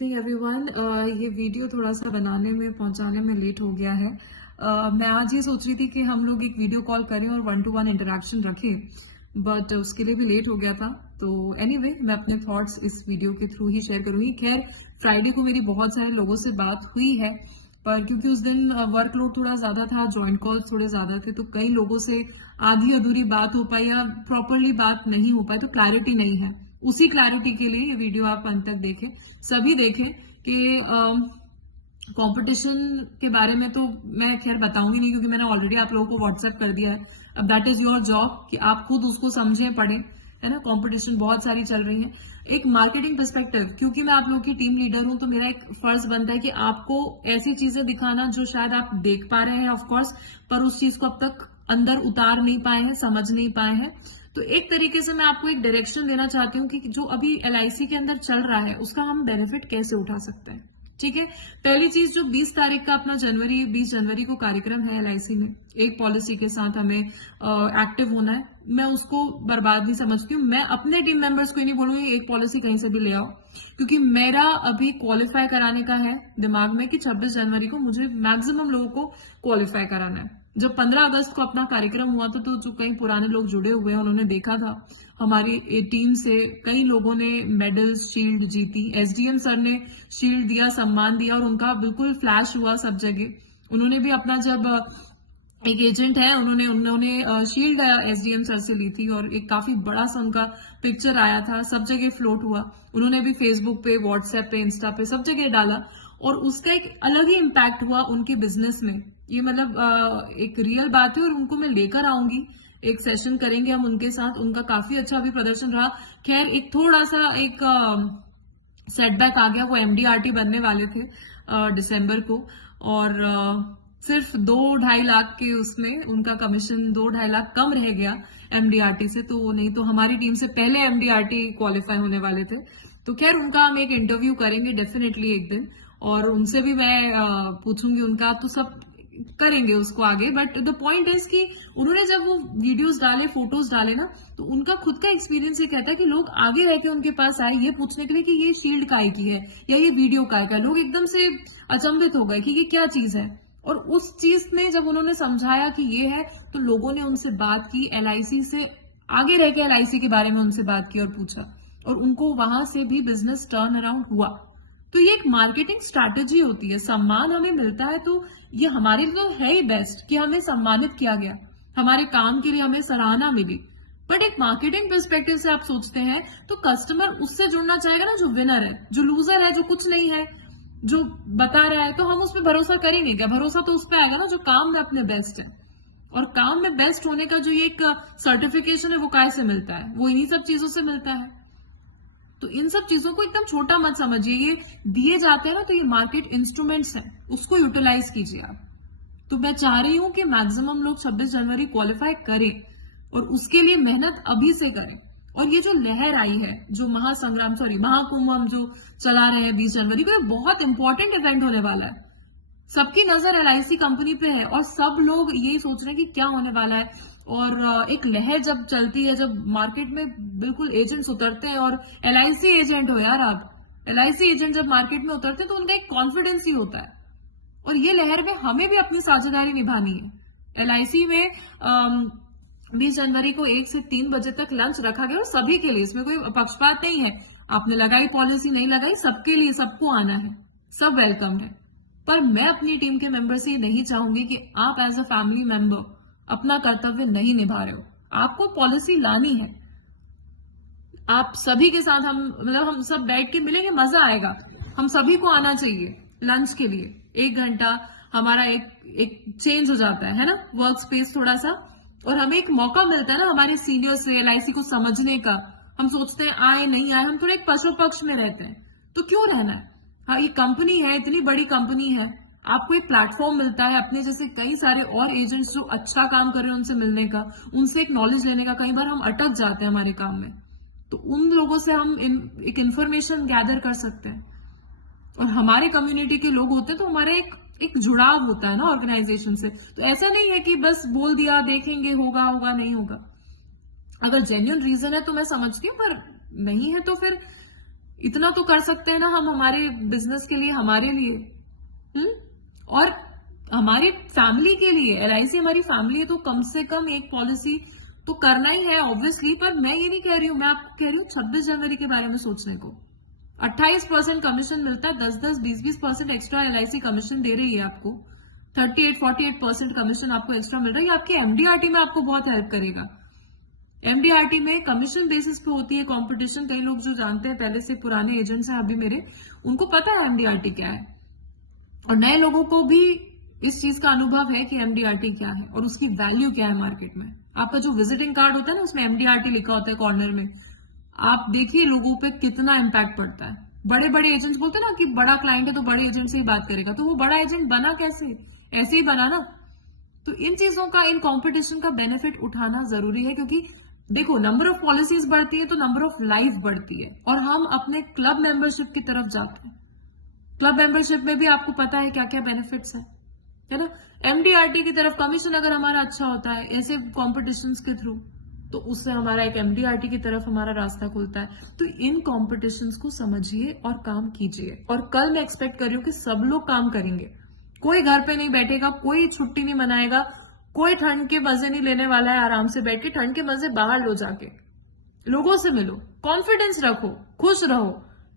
Everyone, ये video थोड़ा सा बनाने में पहुंचाने में लेट हो गया है। मैं आज ये सोच रही थी कि हम लोग एक वीडियो कॉल करें और वन टू वन इंटरेक्शन रखें, बट उसके लिए भी लेट हो गया था। तो एनीवे, मैं अपने थॉट्स इस वीडियो के थ्रू ही शेयर करूंगी। खैर, फ्राइडे को मेरी बहुत सारे लोगों से बात हुई है, पर क्योंकि उस दिन वर्कलोड थोड़ा ज्यादा था, जॉइंट कॉल्स थोड़े ज्यादा थे, तो कई लोगों से आधी अधूरी बात हो पाई या प्रॉपरली बात नहीं हो पाई, तो क्लैरिटी नहीं है। उसी क्लैरिटी के लिए ये वीडियो आप अंत तक देखें, सभी देखें कि कंपटीशन के बारे में तो मैं खैर बताऊंगी नहीं, क्योंकि मैंने ऑलरेडी आप लोगों को व्हाट्सएप कर दिया है। अब दैट इज योर जॉब कि आप खुद उसको समझें, पढ़ें, है ना। कंपटीशन बहुत सारी चल रही है। एक मार्केटिंग पर्सपेक्टिव, क्योंकि मैं आप लोगों की टीम लीडर हूं, तो मेरा एक फर्ज बनता है कि आपको ऐसी चीजें दिखाना जो शायद आप देख पा रहे हैं ऑफकोर्स, पर उस चीज को अब तक अंदर उतार नहीं पाए हैं, समझ नहीं पाए हैं। तो एक तरीके से मैं आपको एक डायरेक्शन देना चाहती हूँ कि जो अभी एलआईसी के अंदर चल रहा है उसका हम बेनिफिट कैसे उठा सकते हैं। ठीक है। पहली चीज, जो 20 तारीख का अपना 20 जनवरी को कार्यक्रम है एलआईसी में, एक पॉलिसी के साथ हमें एक्टिव होना है। मैं उसको बर्बाद नहीं समझती हूँ। मैं अपने टीम मेंबर्स को ही नहीं बोलूंगी एक पॉलिसी कहीं से भी ले आओ, क्योंकि मेरा अभी क्वालिफाई कराने का है दिमाग में कि 26 जनवरी को मुझे मैक्सिमम लोगों को क्वालिफाई कराना है। जब 15 अगस्त को अपना कार्यक्रम हुआ था, तो जो कई पुराने लोग जुड़े हुए हैं उन्होंने देखा था हमारी टीम से कई लोगों ने मेडल्स, शील्ड जीती। एसडीएम सर ने शील्ड दिया, सम्मान दिया, और उनका बिल्कुल फ्लैश हुआ सब जगह। उन्होंने भी अपना, जब एक एजेंट है, उन्होंने उन्होंने शील्ड एसडीएम सर से ली थी, और एक काफी बड़ा सा उनका पिक्चर आया था, सब जगह फ्लोट हुआ। उन्होंने भी फेसबुक पे, व्हाट्सएप पे, इंस्टा पे, सब जगह डाला, और उसका एक अलग ही इम्पैक्ट हुआ उनके बिजनेस में। ये मतलब एक रियल बात है, और उनको मैं लेकर आऊंगी, एक सेशन करेंगे हम उनके साथ। उनका काफी अच्छा भी प्रदर्शन रहा। खैर, एक थोड़ा सा एक सेटबैक आ गया, वो एमडीआरटी बनने वाले थे दिसंबर को, और सिर्फ 2-2.5 लाख के उसमें उनका कमीशन 2-2.5 लाख कम रह गया एमडीआरटी से। तो नहीं तो हमारी टीम से पहले एमडीआरटी क्वालिफाई होने वाले थे। तो खैर, उनका हम एक इंटरव्यू करेंगे डेफिनेटली एक दिन, और उनसे भी मैं पूछूंगी उनका, तो सब करेंगे उसको आगे। बट द पॉइंट इज कि उन्होंने जब वो वीडियोस डाले, फोटोज डाले ना, तो उनका खुद का एक्सपीरियंस ये कहता है कि लोग आगे रह के उनके पास आए ये पूछने के लिए कि ये शील्ड काय की है या ये वीडियो काय का है। लोग एकदम से अचंभित हो गए कि ये क्या चीज है। और उस चीज में जब उन्होंने समझाया कि ये है, तो लोगों ने उनसे बात की, एलआईसी से आगे रह के एलआईसी के बारे में उनसे बात की और पूछा, और उनको वहां से भी बिजनेस टर्न अराउंड हुआ। तो ये एक मार्केटिंग स्ट्रैटेजी होती है। सम्मान हमें मिलता है, तो ये हमारे लिए तो है ही बेस्ट कि हमें सम्मानित किया गया, हमारे काम के लिए हमें सराहना मिली। बट एक मार्केटिंग पर्सपेक्टिव से आप सोचते हैं, तो कस्टमर उससे जुड़ना चाहेगा ना जो विनर है। जो लूजर है, जो कुछ नहीं है, जो बता रहा है, तो हम उस पर भरोसा कर ही नहीं। क्या भरोसा तो उस पर आएगा ना जो काम में अपने बेस्ट है। और काम में बेस्ट होने का जो ये एक सर्टिफिकेशन है, वो काय से मिलता है? वो इन्हीं सब चीजों से मिलता है। तो इन सब चीजों को एकदम छोटा मत समझिए। ये दिए जाते हैं ना, तो ये मार्केट इंस्ट्रूमेंट्स हैं, उसको यूटिलाइज कीजिए आप। तो मैं चाह रही हूं कि मैक्सिमम लोग 26 जनवरी क्वालिफाई करें, और उसके लिए मेहनत अभी से करें। और ये जो लहर आई है, जो महाकुंभ हम जो चला रहे हैं 20 जनवरी को, ये बहुत इंपॉर्टेंट इवेंट होने वाला है। सबकी नजर एलआईसी कंपनी पे है, और सब लोग यही सोच रहे हैं कि क्या होने वाला है। और एक लहर जब चलती है, जब मार्केट में बिल्कुल एजेंट्स उतरते हैं, और एलआईसी एजेंट हो यार आप, एलआईसी एजेंट जब मार्केट में उतरते हैं, तो उनका एक कॉन्फिडेंस ही होता है। और ये लहर में हमें भी अपनी साझेदारी निभानी है। एलआईसी में 20 जनवरी को 1 से 3 बजे तक लंच रखा गया, और सभी के लिए, इसमें कोई पक्षपात नहीं है। आपने लगाई पॉलिसी, नहीं लगाई, सबके लिए, सबको आना है, सब वेलकम है। पर मैं अपनी टीम के मेंबर से ये नहीं चाहूंगी कि आप एज अ फैमिली मेंबर अपना कर्तव्य नहीं निभा रहे हो। आपको पॉलिसी लानी है। आप सभी के साथ हम सब बैठ के मिलेंगे, मजा आएगा। हम सभी को आना चाहिए लंच के लिए। 1 घंटा हमारा एक चेंज हो जाता है ना, वर्क स्पेस थोड़ा सा। और हमें एक मौका मिलता है ना हमारे सीनियर से एलआईसी को समझने का। हम सोचते हैं आए नहीं आए, हम थोड़ा एक पशु पक्ष में रहते हैं। तो क्यों रहना है? हाँ, ये कंपनी है, इतनी बड़ी कंपनी है, आपको एक प्लेटफॉर्म मिलता है अपने जैसे कई सारे और एजेंट्स जो अच्छा काम कर रहे हैं उनसे मिलने का, उनसे एक नॉलेज लेने का। कई बार हम अटक जाते हैं हमारे काम में, तो उन लोगों से हम एक इंफॉर्मेशन गैदर कर सकते हैं। और हमारे कम्युनिटी के लोग होते हैं, तो हमारा एक एक जुड़ाव होता है ना ऑर्गेनाइजेशन से। तो ऐसा नहीं है कि बस बोल दिया, देखेंगे, होगा होगा, नहीं होगा। अगर जेन्युइन रीजन है तो मैं समझती हूँ, पर नहीं है तो फिर इतना तो कर सकते हैं ना हम हमारे बिजनेस के लिए, हमारे लिए। और हमारी फैमिली के लिए, LIC हमारी फैमिली है, तो कम से कम एक पॉलिसी तो करना ही है ऑब्वियसली। पर मैं ये नहीं कह रही हूँ, मैं आपको कह रही हूँ 26 जनवरी के बारे में सोचने को। 28% कमीशन मिलता है, 10-10, 20-20% एक्स्ट्रा LIC कमीशन दे रही है आपको। 38-48% कमीशन आपको एक्स्ट्रा मिल रहा है। ये आपके MDRT में आपको बहुत हेल्प करेगा। MDRT में कमीशन बेसिस पे होती है कंपटीशन। कई लोग जो जानते हैं, पहले से पुराने एजेंट्स हैं अभी मेरे, उनको पता है MDRT क्या है, और नए लोगों को भी इस चीज का अनुभव है कि MDRT क्या है और उसकी वैल्यू क्या है मार्केट में। आपका जो विजिटिंग कार्ड होता है ना, उसमें MDRT लिखा होता है कॉर्नर में। आप देखिए लोगों पे कितना इम्पैक्ट पड़ता है। बड़े बड़े एजेंट्स बोलते हैं ना कि बड़ा क्लाइंट है तो बड़े एजेंट से ही बात करेगा, तो वो बड़ा एजेंट बना कैसे? ऐसे ही बना ना। तो इन चीजों का, इन कंपटीशन का बेनिफिट उठाना जरूरी है, क्योंकि देखो नंबर ऑफ पॉलिसीज बढ़ती है तो नंबर ऑफ लाइफ बढ़ती है, और हम अपने क्लब मेंबरशिप की तरफ जाते हैं। क्लब मेंबरशिप में भी आपको पता है क्या क्या बेनिफिट्स है ना। MDRT की तरफ कमीशन अगर हमारा अच्छा होता है ऐसे कॉम्पिटिशन्स के थ्रू, तो उससे हमारा एक MDRT की तरफ हमारा रास्ता खुलता है। तो इन कॉम्पिटिशन्स को समझिए और काम कीजिए। और कल मैं एक्सपेक्ट कर रही हूँ कि सब लोग काम करेंगे, कोई घर पे नहीं बैठेगा, कोई छुट्टी नहीं मनाएगा, कोई ठंड के मजे नहीं लेने वाला है। आराम से बैठ के ठंड के मजे बाहर लो, जाके लोगों से मिलो, कॉन्फिडेंस रखो, खुश रहो।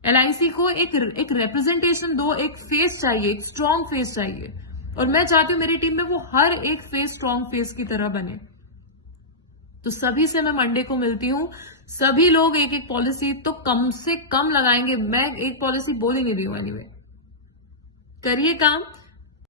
LIC को एक रिप्रेजेंटेशन दो, एक फेस चाहिए, एक स्ट्रॉन्ग फेस चाहिए। और मैं चाहती हूँ मेरी टीम में वो हर एक फेस स्ट्रॉन्ग फेस की तरह बने। तो सभी से मैं मंडे को मिलती हूँ। सभी लोग एक एक पॉलिसी तो कम से कम लगाएंगे। मैं एक पॉलिसी बोल ही नहीं रही हूँ एनीवे। करिए काम।